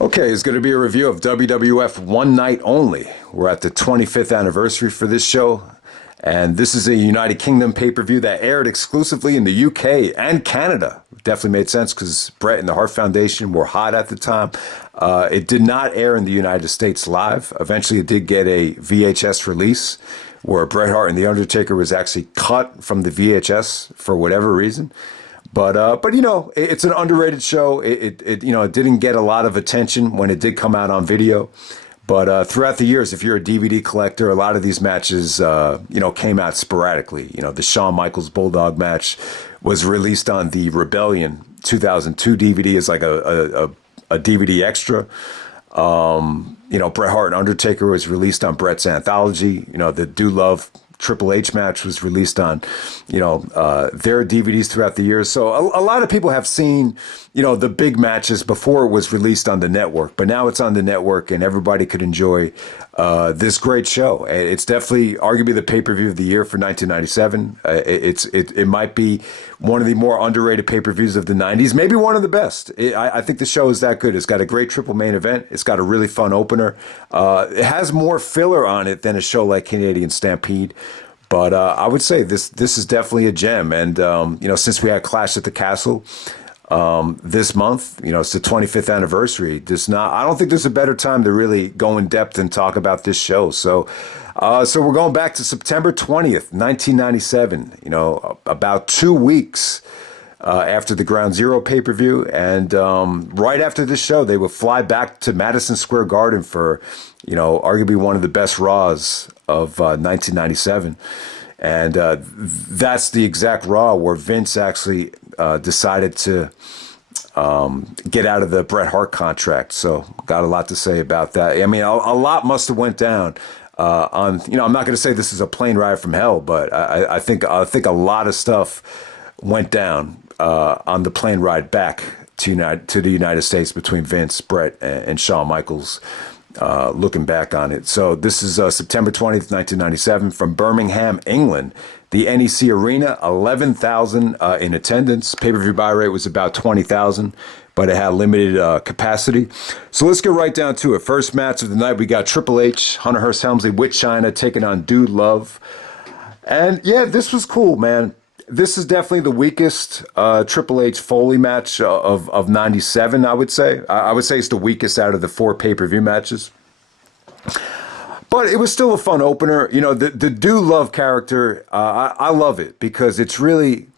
Okay, it's going to be a review of WWF One Night Only. We're at the 25th anniversary for this show, and this is a United Kingdom pay-per-view that aired exclusively in the UK and Canada. Definitely made sense because Bret and the Hart Foundation were hot at the time. It did not air in the United States live. Eventually, it did get a VHS release where Bret Hart and the Undertaker was actually cut from the VHS for whatever reason. But you know, it's an underrated show. It didn't get a lot of attention when it did come out on video. But throughout the years, if you're a DVD collector, a lot of these matches, came out sporadically. You know, the Shawn Michaels Bulldog match was released on the Rebellion 2002 DVD as like a DVD extra. Bret Hart and Undertaker was released on Bret's Anthology. You know, the Do Love Triple H match was released on, their DVDs throughout the years. So a lot of people have seen, the big matches before it was released on the network, but now it's on the network and everybody could enjoy this great show. It's definitely arguably the pay-per-view of the year for 1997. It might be one of the more underrated pay-per-views of the 90s, maybe one of the best. I think the show is that good. It's got a great triple main event. It's got a really fun opener. It has more filler on it than a show like Canadian Stampede. But I would say this is definitely a gem. And, since we had Clash at the Castle this month, it's the 25th anniversary. I don't think there's a better time to really go in depth and talk about this show. So we're going back to September 20th, 1997, about 2 weeks after the Ground Zero pay-per-view. And right after this show, they would fly back to Madison Square Garden for, arguably one of the best Raws of 1997. And that's the exact Raw where Vince actually decided to get out of the Bret Hart contract. So got a lot to say about that. I mean, a lot must have went down I'm not going to say this is a plane ride from hell, but I think a lot of stuff went down on the plane ride back to the United States between Vince, Bret, and Shawn Michaels. Looking back on it. So this is September 20th, 1997 from Birmingham, England. The NEC Arena, 11,000 in attendance. Pay-per-view buy rate was about 20,000, but it had limited capacity. So let's get right down to it. First match of the night, we got Triple H, Hunter Hearst Helmsley with Chyna taking on Dude Love. And yeah, this was cool, man. This is definitely the weakest Triple H Foley match of 97, I would say. I would say it's the weakest out of the 4 pay-per-view matches. But it was still a fun opener. The Do Love character, I love it because it's really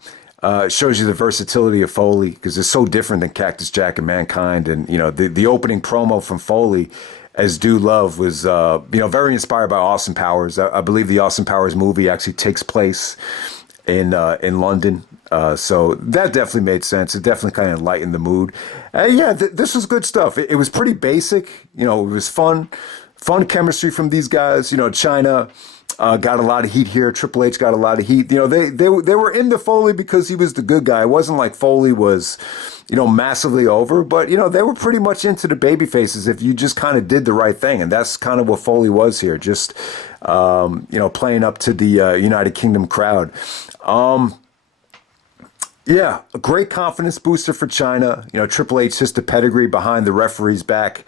shows you the versatility of Foley because it's so different than Cactus Jack and Mankind. And, the opening promo from Foley as Do Love was, very inspired by Austin Powers. I believe the Austin Powers movie actually takes place in London. So that definitely made sense. It definitely kind of lightened the mood. This was good stuff. It was pretty basic. It was fun chemistry from these guys. Chyna got a lot of heat here. Triple H got a lot of heat. They were into Foley because he was the good guy. It wasn't like Foley was, massively over, but, they were pretty much into the baby faces if you just kind of did the right thing. And that's kind of what Foley was here. Just, playing up to the United Kingdom crowd. A great confidence booster for Chyna. Triple H hits the pedigree behind the referee's back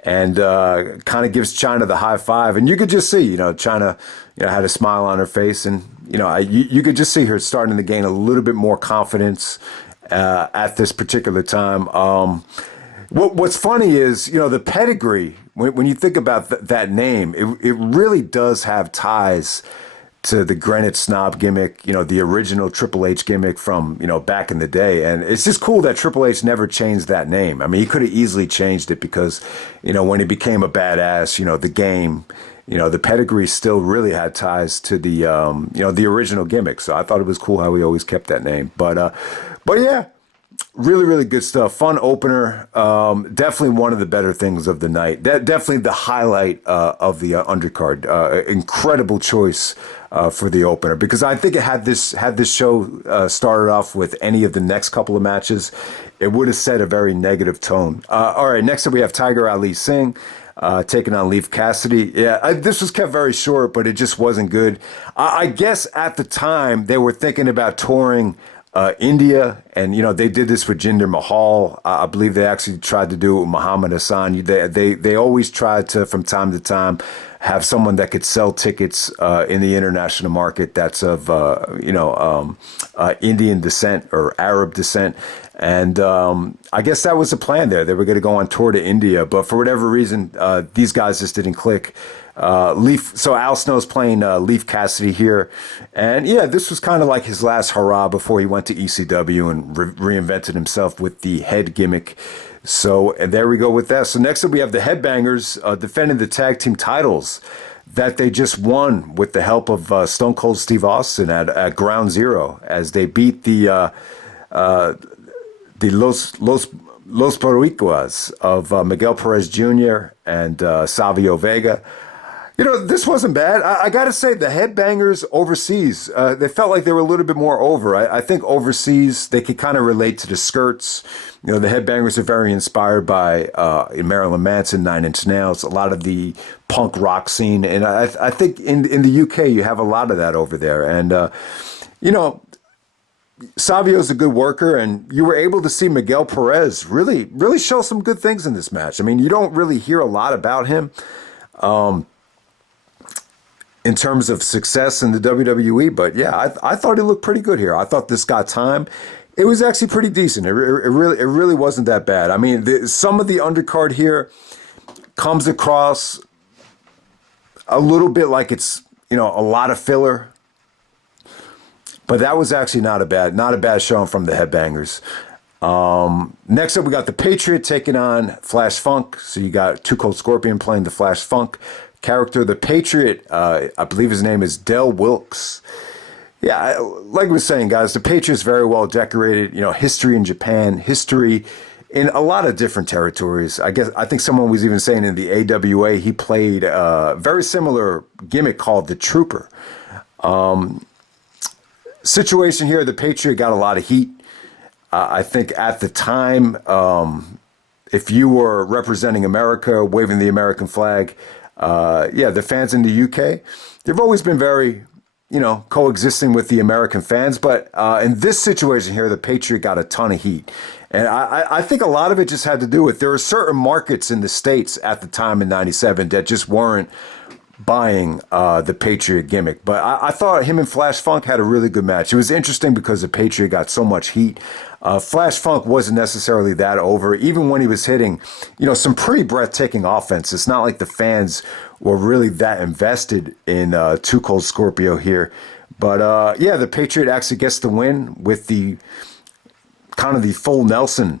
and kind of gives Chyna the high five. And you could just see, Chyna, had a smile on her face. And, you could just see her starting to gain a little bit more confidence at this particular time. What's funny is, the pedigree, when you think about that name, it really does have ties to the Greenwich Snob gimmick, the original Triple H gimmick from, back in the day. And it's just cool that Triple H never changed that name. I mean, he could have easily changed it because, when he became a badass, the game, the pedigree still really had ties to the, the original gimmick. So I thought it was cool how he always kept that name. But yeah. Really, really good stuff. Fun opener. Definitely one of the better things of the night. Definitely the highlight of the undercard. Incredible choice for the opener because I think it had this show started off with any of the next couple of matches, it would have set a very negative tone. All right, next up we have Tiger Ali Singh taking on Leif Cassidy. Yeah, this was kept very short, but it just wasn't good. I guess at the time they were thinking about touring India, and they did this with Jinder Mahal. I believe they actually tried to do it with Muhammad Hassan. They always tried to, from time to time, have someone that could sell tickets in the international market that's of Indian descent or Arab descent. And I guess that was the plan there. They were going to go on tour to India, but for whatever reason, these guys just didn't click. Leif, so Al Snow's playing Leif Cassidy here, and yeah, this was kind of like his last hurrah before he went to ECW and reinvented himself with the head gimmick. So, and there we go with that. So next up we have the Headbangers defending the tag team titles that they just won with the help of Stone Cold Steve Austin at Ground Zero, as they beat the Los Boricuas of Miguel Perez Jr. and Savio Vega. This wasn't bad. I got to say, the Headbangers overseas, they felt like they were a little bit more over. I think overseas, they could kind of relate to the skirts. The Headbangers are very inspired by Marilyn Manson, Nine Inch Nails, a lot of the punk rock scene. And I think in the UK, you have a lot of that over there. And, Savio's a good worker, and you were able to see Miguel Perez really, really show some good things in this match. I mean, you don't really hear a lot about him. In terms of success in the WWE, but yeah, I thought he looked pretty good here. I thought this got time. It was actually pretty decent. It really wasn't that bad. I mean, some of the undercard here comes across a little bit like it's a lot of filler, but that was actually not a bad showing from the Headbangers. Next up, we got the Patriot taking on Flash Funk. So you got Too Cold Scorpion playing the Flash Funk character. The Patriot, I believe his name is Del Wilkes. Yeah, like I was saying, guys, the Patriot's very well decorated. History in Japan, history in a lot of different territories. I think someone was even saying in the AWA he played a very similar gimmick called the Trooper. Situation here, the Patriot got a lot of heat. I think at the time, if you were representing America, waving the American flag, the fans in the UK, they've always been very, coexisting with the American fans. But in this situation here, the Patriot got a ton of heat. And I think a lot of it just had to do with there are certain markets in the States at the time in 97 that just weren't buying the Patriot gimmick. But I thought him and Flash Funk had a really good match. It was interesting because the Patriot got so much heat. Flash Funk wasn't necessarily that over, even when he was hitting, some pretty breathtaking offense. It's not like the fans were really that invested in Too Cold Scorpio here. But the Patriot actually gets the win with the kind of the full Nelson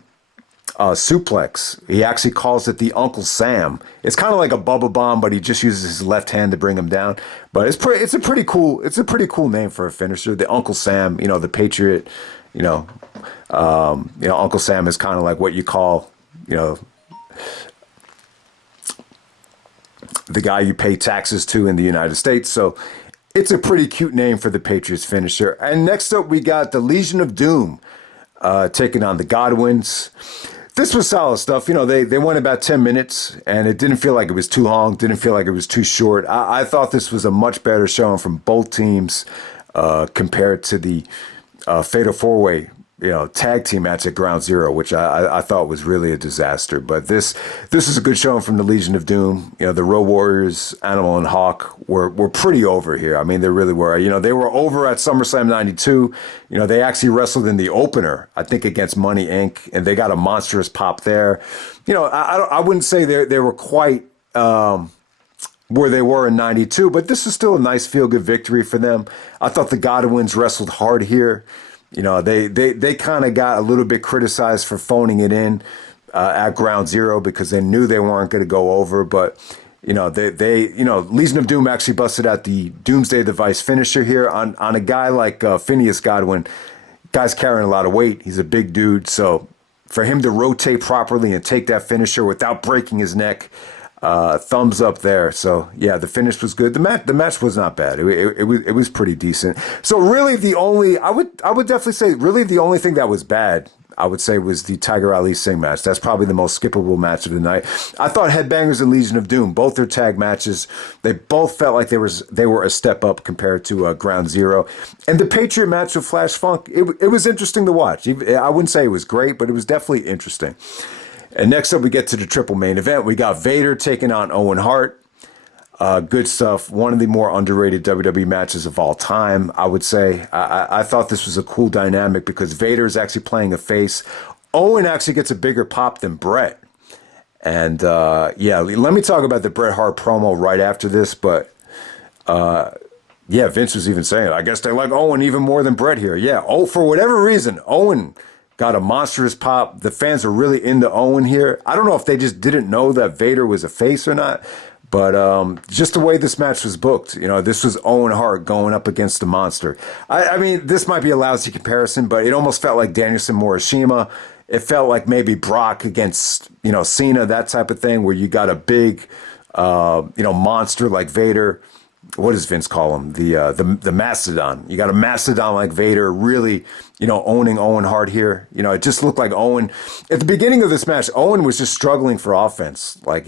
suplex. He actually calls it the Uncle Sam. It's kind of like a Bubba Bomb, but he just uses his left hand to bring him down. But it's a pretty cool name for a finisher. The Uncle Sam, the Patriot, Uncle Sam is kind of like what you call, the guy you pay taxes to in the United States. So it's a pretty cute name for the Patriots finisher. And next up, we got the Legion of Doom taking on the Godwinns. This was solid stuff. They went about 10 minutes, and it didn't feel like it was too long, didn't feel like it was too short. I thought this was a much better showing from both teams compared to the Fatal 4-Way tag team match at Ground Zero, which I thought was really a disaster. But this is a good showing from the Legion of Doom. The Road Warriors, Animal and Hawk were pretty over here. I mean, they really were. They were over at SummerSlam 92. They actually wrestled in the opener, I think, against Money Inc., and they got a monstrous pop there. I wouldn't say they were quite where they were in 92, but this is still a nice feel-good victory for them. I thought the Godwinns wrestled hard here. They kind of got a little bit criticized for phoning it in at Ground Zero because they knew they weren't going to go over. But, Legion of Doom actually busted out the Doomsday Device finisher here on a guy like Phineas Godwinn. Guy's carrying a lot of weight. He's a big dude. So for him to rotate properly and take that finisher without breaking his neck, thumbs up there. So yeah, the finish was good. The match was not bad. It was pretty decent. So really I would definitely say really the only thing that was bad I would say, was the Tiger Ali Singh match. That's probably the most skippable match of the night. I thought Headbangers and Legion of Doom, both their tag matches, they both felt like they were a step up compared to Ground Zero. And the Patriot match with Flash Funk, it was interesting to watch. I wouldn't say it was great, but it was definitely interesting. And next up, we get to the triple main event. We got Vader taking on Owen Hart. Good stuff. One of the more underrated WWE matches of all time, I would say. I thought this was a cool dynamic because Vader is actually playing a face. Owen actually gets a bigger pop than Bret. And yeah, let me talk about the Bret Hart promo right after this. But yeah, Vince was even saying, I guess they like Owen even more than Bret here. Yeah, for whatever reason, Owen got a monstrous pop. The fans are really into Owen here. I don't know if they just didn't know that Vader was a face or not. But just the way this match was booked, this was Owen Hart going up against the monster. I mean, this might be a lousy comparison, but it almost felt like Danielson Morishima. It felt like maybe Brock against, Cena, that type of thing, where you got a big, monster like Vader. What does Vince call him? The Mastodon. You got a Mastodon like Vader really, owning Owen Hart here. It just looked like Owen. At the beginning of this match, Owen was just struggling for offense. Like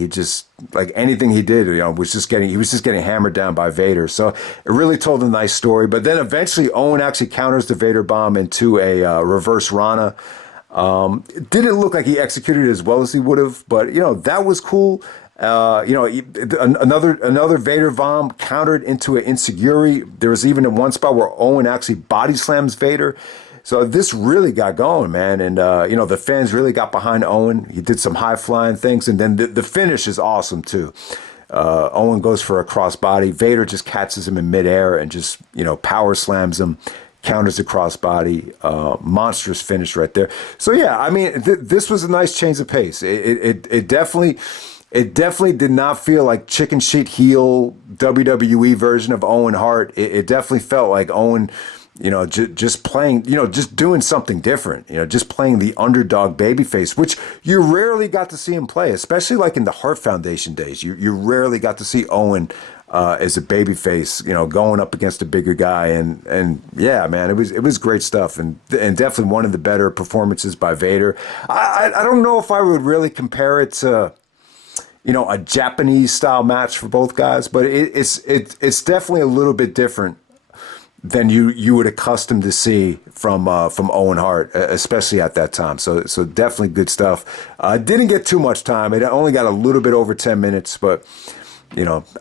anything he did, he was just getting hammered down by Vader. So it really told a nice story. But then eventually Owen actually counters the Vader bomb into a reverse Rana. It didn't look like he executed it as well as he would have, but that was cool. Another Vader bomb countered into an Insecurity. There was even in one spot where Owen actually body slams Vader. So this really got going, man. And, the fans really got behind Owen. He did some high flying things. And then the finish is awesome too. Owen goes for a crossbody. Vader just catches him in midair and just, power slams him, counters the crossbody. Monstrous finish right there. So yeah, I mean, this was a nice change of pace. It definitely did not feel like chicken shit heel WWE version of Owen Hart. It definitely felt like Owen, just playing, just doing something different, just playing the underdog babyface, which you rarely got to see him play, especially like in the Hart Foundation days. You rarely got to see Owen as a babyface, going up against a bigger guy. And yeah, man, it was great stuff. And definitely one of the better performances by Vader. I don't know if I would really compare it to, a Japanese style match for both guys, but it's definitely a little bit different than you would accustomed to see from Owen Hart, especially at that time. So definitely good stuff. Didn't get too much time. It only got a little bit over 10 minutes, but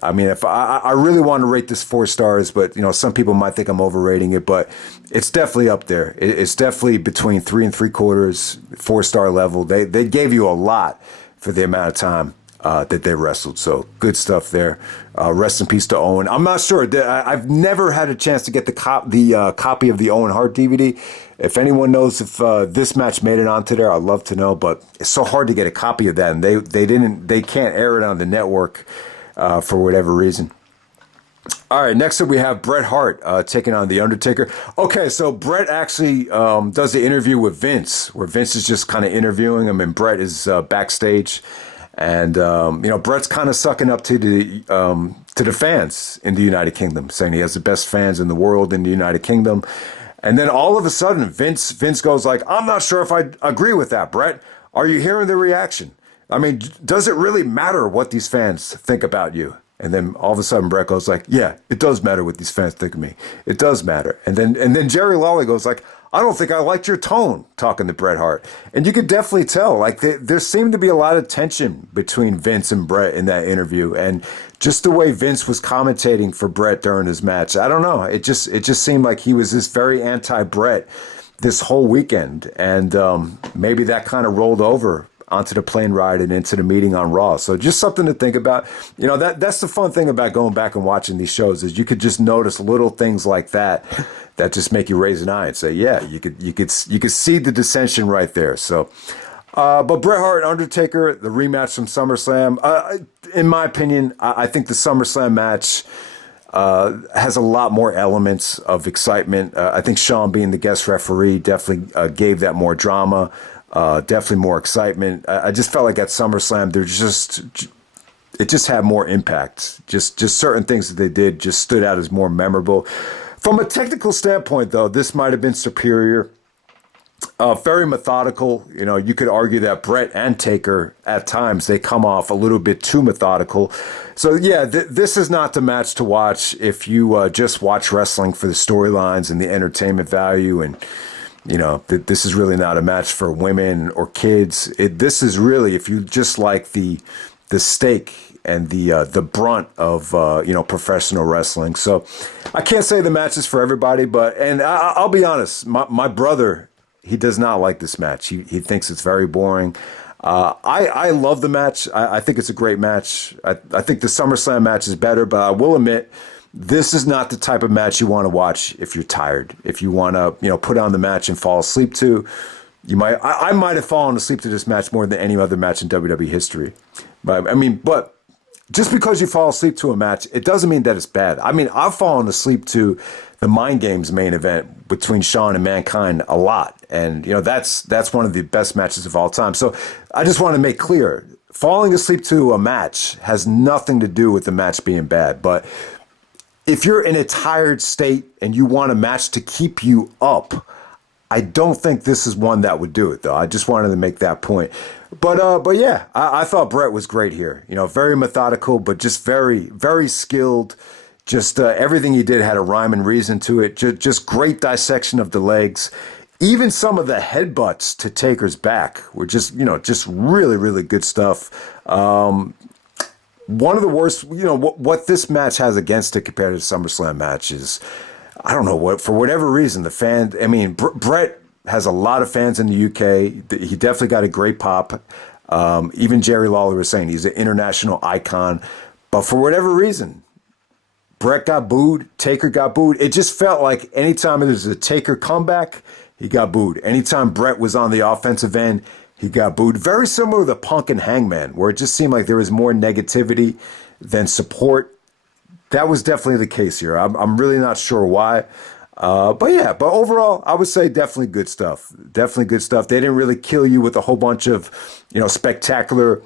I mean, if I really want to rate this 4 stars, but some people might think I'm overrating it, but it's definitely up there. It's definitely between 3 3/4, 4-star level. They gave you a lot for the amount of time that they wrestled. So good stuff there. Rest in peace to Owen. I'm not sure. I've never had a chance to get the copy of the Owen Hart DVD. If anyone knows if this match made it onto there, I'd love to know. But it's so hard to get a copy of that, and they can't air it on the network for whatever reason. All right, next up we have Bret Hart taking on The Undertaker. Okay, so Bret actually does the interview with Vince, where Vince is just kind of interviewing him, and Bret is backstage. And, Bret's kind of sucking up to the fans in the United Kingdom, saying he has the best fans in the world in the United Kingdom. And then all of a sudden, Vince goes like, I'm not sure if I agree with that, Bret. Are you hearing the reaction? I mean, does it really matter what these fans think about you? And then all of a sudden Bret goes like, yeah, it does matter what these fans think of me. It does matter. And then Jerry Lawler goes like, I don't think I liked your tone talking to Bret Hart. And you could definitely tell, like there seemed to be a lot of tension between Vince and Bret in that interview. And just the way Vince was commentating for Bret during his match, I don't know. It just seemed like he was this very anti-Bret this whole weekend. And maybe that kind of rolled over onto the plane ride and into the meeting on Raw. So just something to think about. That's the fun thing about going back and watching these shows is you could just notice little things like that just make you raise an eye and say, yeah, you could see the dissension right there. So, but Bret Hart and Undertaker, the rematch from SummerSlam, in my opinion, I think the SummerSlam match has a lot more elements of excitement. I think Shawn being the guest referee definitely gave that more drama. Definitely more excitement. I just felt like at SummerSlam, it just had more impact. Just certain things that they did just stood out as more memorable. From a technical standpoint, though, this might have been superior. Very methodical. You know, you could argue that Bret and Taker, at times, they come off a little bit too methodical. So, yeah, this is not the match to watch if you just watch wrestling for the storylines and the entertainment value. And, you know, this is really not a match for women or kids. This is really, if you just like the stake and the brunt of, professional wrestling. So I can't say the match is for everybody, but, and I'll be honest, my brother, he does not like this match. He thinks it's very boring. I love the match. I think it's a great match. I think the SummerSlam match is better, but I will admit, this is not the type of match you want to watch if you're tired. If you want to, put on the match and fall asleep to, I might have fallen asleep to this match more than any other match in WWE history. But just because you fall asleep to a match, it doesn't mean that it's bad. I mean, I've fallen asleep to the Mind Games main event between Shawn and Mankind a lot. And, that's one of the best matches of all time. So I just want to make clear, falling asleep to a match has nothing to do with the match being bad. But if you're in a tired state and you want a match to keep you up, I don't think this is one that would do it, though. I just wanted to make that point. But yeah, I thought Bret was great here. Very methodical, but just very, very skilled. Just everything he did had a rhyme and reason to it. Just great dissection of the legs. Even some of the headbutts to Taker's back were just really, really good stuff. One of the worst, what this match has against it compared to the SummerSlam match is, I don't know what, for whatever reason, Bret has a lot of fans in the UK. He definitely got a great pop. Even Jerry Lawler was saying he's an international icon. But for whatever reason, Bret got booed, Taker got booed. It just felt like anytime there was a Taker comeback, he got booed. Anytime Bret was on the offensive end, he got booed. Very similar to the Punk and Hangman, where it just seemed like there was more negativity than support. That was definitely the case here. I'm really not sure why. But overall, I would say definitely good stuff. Definitely good stuff. They didn't really kill you with a whole bunch of, spectacular,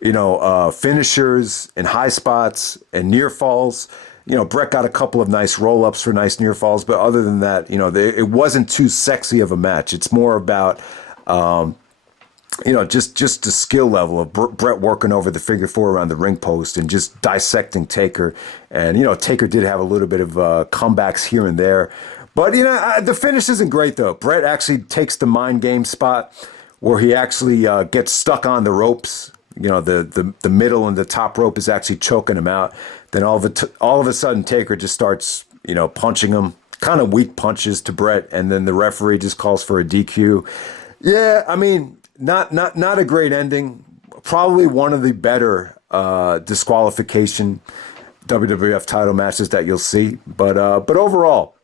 finishers and high spots and near falls. Bret got a couple of nice roll-ups for nice near falls, but other than that, it wasn't too sexy of a match. It's more about, just the skill level of Bret working over the figure four around the ring post and just dissecting Taker. And, Taker did have a little bit of comebacks here and there. But, the finish isn't great, though. Bret actually takes the Mind Game spot where he actually gets stuck on the ropes. The middle and the top rope is actually choking him out. Then all of a sudden, Taker just starts, punching him. Kind of weak punches to Bret. And then the referee just calls for a DQ. Yeah, not a great ending. Probably one of the better disqualification WWF title matches that you'll see. But overall,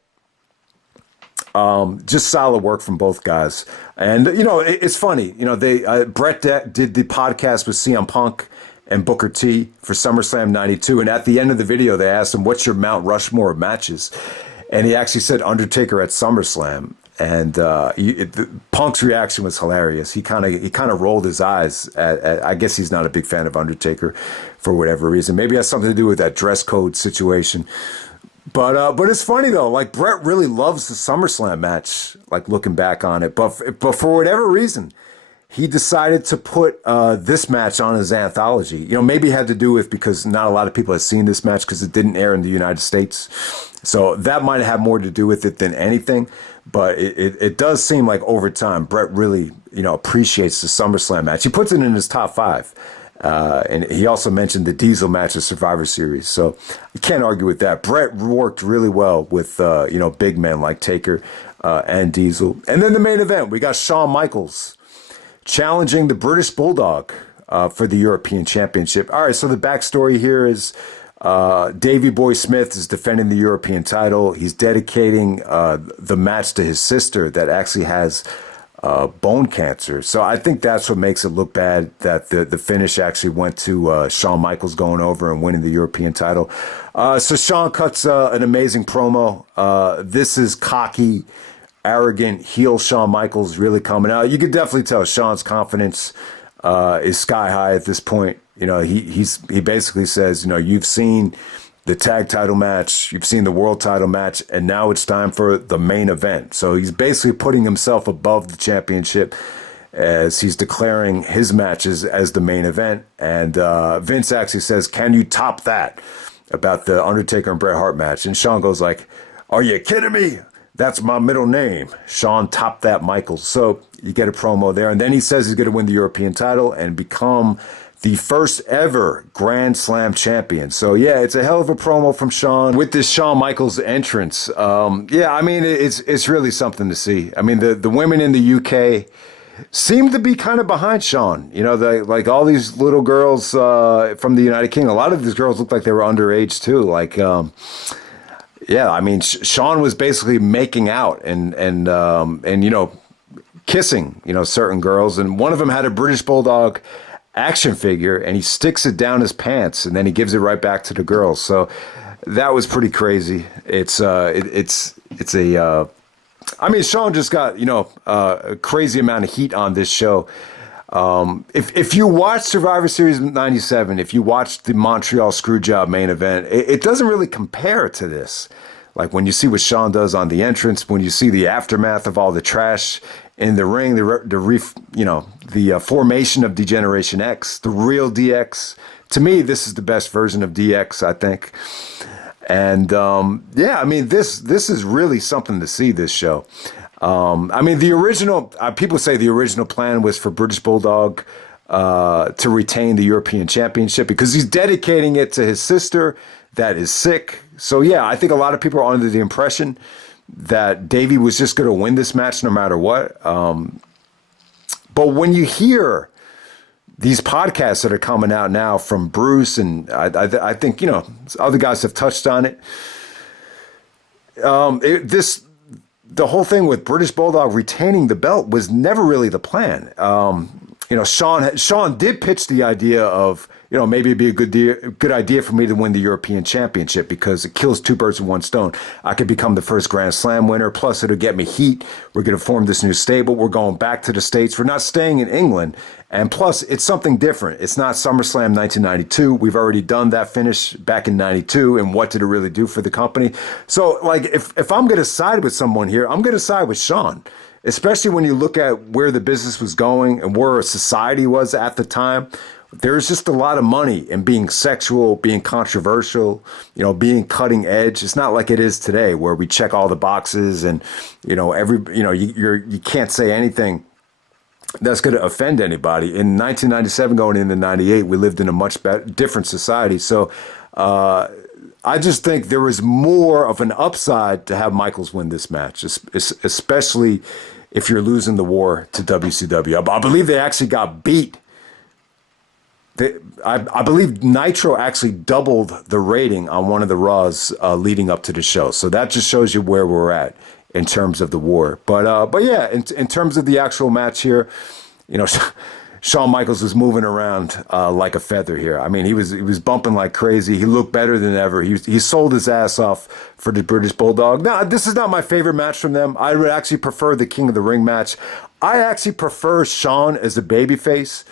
just solid work from both guys. And it's funny. Bret did the podcast with CM Punk and Booker T for SummerSlam '92, and at the end of the video, they asked him, "What's your Mount Rushmore of matches?" And he actually said Undertaker at SummerSlam. And Punk's reaction was hilarious. He kind of rolled his eyes at. I guess he's not a big fan of Undertaker for whatever reason. Maybe it has something to do with that dress code situation. But it's funny though. Like Bret really loves the SummerSlam match. Like looking back on it, but for whatever reason, he decided to put this match on his anthology. Maybe it had to do with because not a lot of people had seen this match because it didn't air in the United States. So that might have more to do with it than anything. But it does seem like over time, Bret really, appreciates the SummerSlam match. He puts it in his top 5. And he also mentioned the Diesel match of Survivor Series. So you can't argue with that. Bret worked really well with, big men like Taker and Diesel. And then the main event, we got Shawn Michaels challenging the British Bulldog for the European Championship. All right, so the backstory here is Davey Boy Smith is defending the European title. He's dedicating the match to his sister that actually has bone cancer. So I think that's what makes it look bad, that the finish actually went to Shawn Michaels going over and winning the European title. So Shawn cuts an amazing promo. This is cocky, arrogant heel Shawn Michaels really coming out. You could definitely tell Shawn's confidence is sky high at this point. He basically says, you've seen the tag title match, you've seen the world title match, and now it's time for the main event. So he's basically putting himself above the championship as he's declaring his matches as the main event. And Vince actually says, "Can you top that?" about the Undertaker and Bret Hart match. And Shawn goes like, "Are you kidding me? That's my middle name. Shawn Top That Michaels." So you get a promo there. And then he says he's going to win the European title and become the first ever Grand Slam champion. So yeah, it's a hell of a promo from Shawn with this Shawn Michaels entrance. Yeah, I mean, it's really something to see. I mean, the women in the UK seem to be kind of behind Shawn. You know, like all these little girls from the United Kingdom. A lot of these girls look like they were underage too. Like, yeah, I mean, Shawn was basically making out and you know, kissing, you know, certain girls, and one of them had a British Bulldog action figure, and he sticks it down his pants, and then he gives it right back to the girls. So that was pretty crazy. It's a I mean, Shawn just got, you know, a crazy amount of heat on this show. If you watch Survivor Series 97, if you watch the Montreal Screwjob main event, it doesn't really compare to this. Like when you see what Shawn does on the entrance, when you see the aftermath of all the trash in the ring, the formation of Degeneration X, the real DX. To me, this is the best version of DX, I think. And yeah, I mean, this is really something to see, this show. I mean, the original, people say the original plan was for British Bulldog to retain the European Championship because he's dedicating it to his sister that is sick. So yeah, I think a lot of people are under the impression that Davey was just going to win this match no matter what. But when you hear these podcasts that are coming out now from Bruce, and I think, you know, other guys have touched on it. The whole thing with British Bulldog retaining the belt was never really the plan. You know, Shawn did pitch the idea of, you know, maybe it'd be a good idea for me to win the European Championship because it kills two birds with one stone. I could become the first Grand Slam winner. Plus, it'll get me heat. We're going to form this new stable. We're going back to the States. We're not staying in England. And plus, it's something different. It's not SummerSlam 1992. We've already done that finish back in 92. And what did it really do for the company? So, like, if I'm going to side with someone here, I'm going to side with Shawn. Especially when you look at where the business was going and where society was at the time. There's just a lot of money in being sexual, being controversial, you know, being cutting edge. It's not like it is today where we check all the boxes and, you know, you can't say anything that's going to offend anybody. In 1997 going into 98, we lived in a much different society. So I just think there was more of an upside to have Michaels win this match, especially if you're losing the war to WCW. I believe they actually got beat. I believe Nitro actually doubled the rating on one of the Raws leading up to the show. So that just shows you where we're at in terms of the war. But yeah, in terms of the actual match here, you know, Shawn Michaels was moving around like a feather here. I mean, he was bumping like crazy. He looked better than ever. He sold his ass off for the British Bulldog. Now, this is not my favorite match from them. I would actually prefer the King of the Ring match. I actually prefer Shawn as a babyface.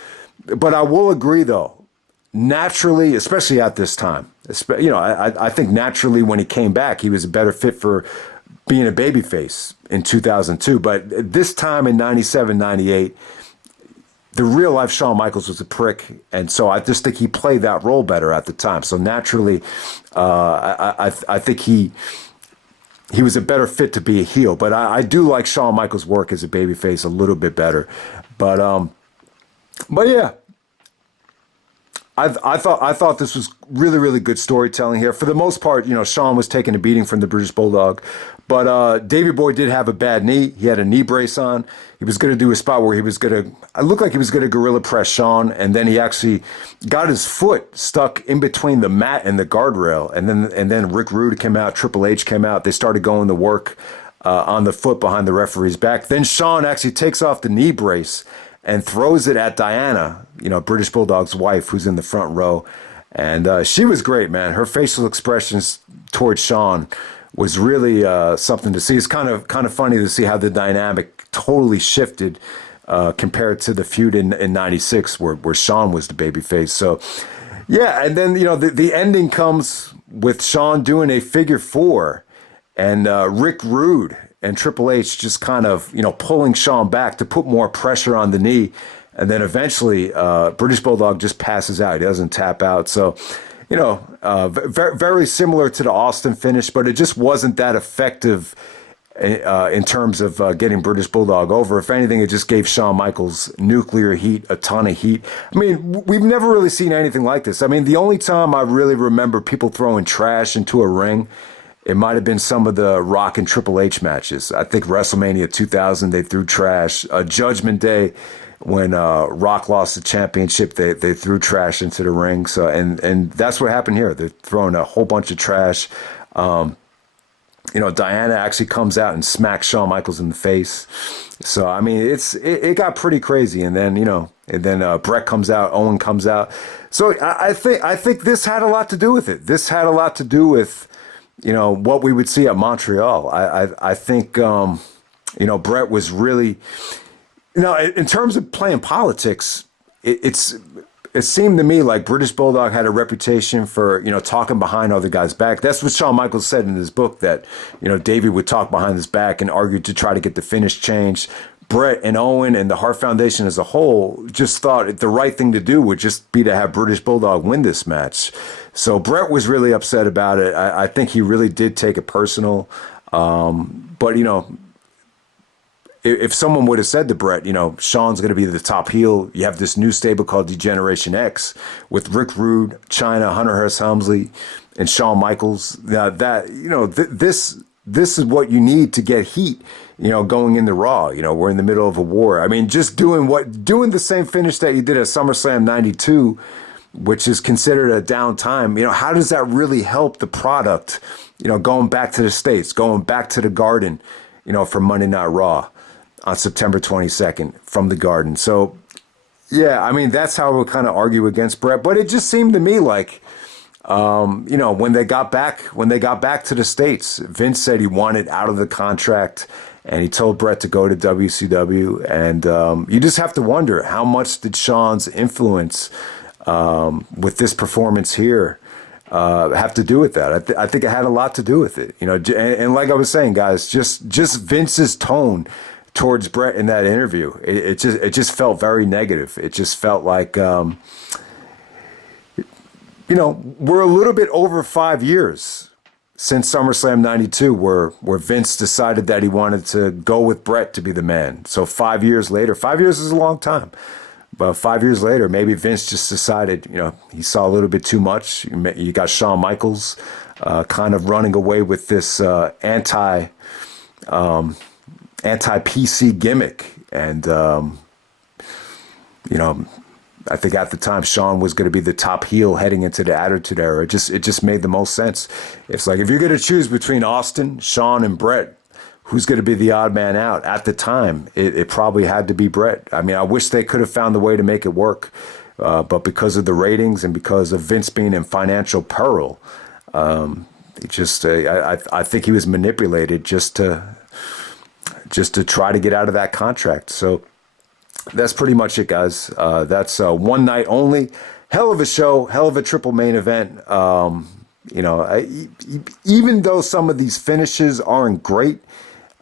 But I will agree, though, naturally, especially at this time, you know, I think naturally when he came back, he was a better fit for being a babyface in 2002. But this time in 97, 98, the real life Shawn Michaels was a prick. And so I just think he played that role better at the time. So naturally, I think he was a better fit to be a heel. But I do like Shawn Michaels' work as a babyface a little bit better. But yeah, I thought this was really, really good storytelling here. For the most part, you know, Shawn was taking a beating from the British Bulldog, but Davey Boy did have a bad knee. He had a knee brace on. He was going to do a spot where I looked like he was going to gorilla press Shawn, and then he actually got his foot stuck in between the mat and the guardrail, and then Rick Rude came out, Triple H came out. They started going to work on the foot behind the referee's back. Then Shawn actually takes off the knee brace and throws it at Diana, you know, British Bulldog's wife, who's in the front row. And she was great, man. Her facial expressions towards Shawn was really something to see. It's kind of funny to see how the dynamic totally shifted compared to the feud in 96 where Shawn was the babyface. So, yeah, and then, you know, the ending comes with Shawn doing a figure four and Rick Rude and Triple H just kind of, pulling Shawn back to put more pressure on the knee. And then eventually British Bulldog just passes out. He doesn't tap out. So, very, very similar to the Austin finish, but it just wasn't that effective in terms of getting British Bulldog over. If anything, it just gave Shawn Michaels nuclear heat, a ton of heat. I mean, we've never really seen anything like this. I mean, the only time I really remember people throwing trash into a ring, it might have been some of the Rock and Triple H matches. I think WrestleMania 2000, they threw trash. Judgment Day, when Rock lost the championship, they threw trash into the ring. So and that's what happened here. They're throwing a whole bunch of trash. Diana actually comes out and smacks Shawn Michaels in the face. So I mean, it got pretty crazy. And then Bret comes out, Owen comes out. So I think this had a lot to do with it. This had a lot to do with what we would see at Montreal. I think Bret was really, in terms of playing politics, it seemed to me like British Bulldog had a reputation for, talking behind other guys' back. That's what Shawn Michaels said in his book, that, Davey would talk behind his back and argue to try to get the finish changed. Bret and Owen and the Hart Foundation as a whole just thought the right thing to do would just be to have British Bulldog win this match. So Bret was really upset about it. I think he really did take it personal. But, if someone would have said to Bret, Shawn's going to be the top heel, you have this new stable called Degeneration X with Rick Rude, Chyna, Hunter Hearst Helmsley, and Shawn Michaels. This is what you need to get heat, going into Raw. We're in the middle of a war. I mean, just doing the same finish that you did at SummerSlam 92, which is considered a downtime. How does that really help the product, going back to the States, going back to the Garden, for Monday Night Raw on September 22nd from the Garden. So, yeah, I mean, that's how I would kind of argue against Bret. But it just seemed to me like, when they got back to the States, Vince said he wanted out of the contract, and he told Bret to go to WCW. And you just have to wonder, how much did Shawn's influence with this performance here have to do with that? I think it had a lot to do with it. And like I was saying, guys, just Vince's tone towards Bret in that interview, it just felt very negative. It just felt like, we're a little bit over 5 years since SummerSlam 92, where Vince decided that he wanted to go with Bret to be the man. So 5 years later, 5 years is a long time, but 5 years later, maybe Vince just decided, he saw a little bit too much. You got Shawn Michaels kind of running away with this anti-PC gimmick. And, I think at the time Shawn was going to be the top heel heading into the Attitude Era. It just made the most sense. It's like, if you're going to choose between Austin, Shawn, and Bret, who's going to be the odd man out? At the time, it probably had to be Bret. I mean, I wish they could have found a way to make it work. But because of the ratings and because of Vince being in financial peril, I think he was manipulated just to try to get out of that contract. So that's pretty much it, guys. That's one night only. Hell of a show, hell of a triple main event. Even though some of these finishes aren't great,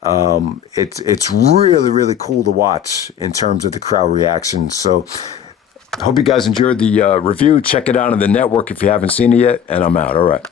it's really, really cool to watch in terms of the crowd reaction. So I hope you guys enjoyed the review. Check it out on the network if you haven't seen it yet, and I'm out. All right.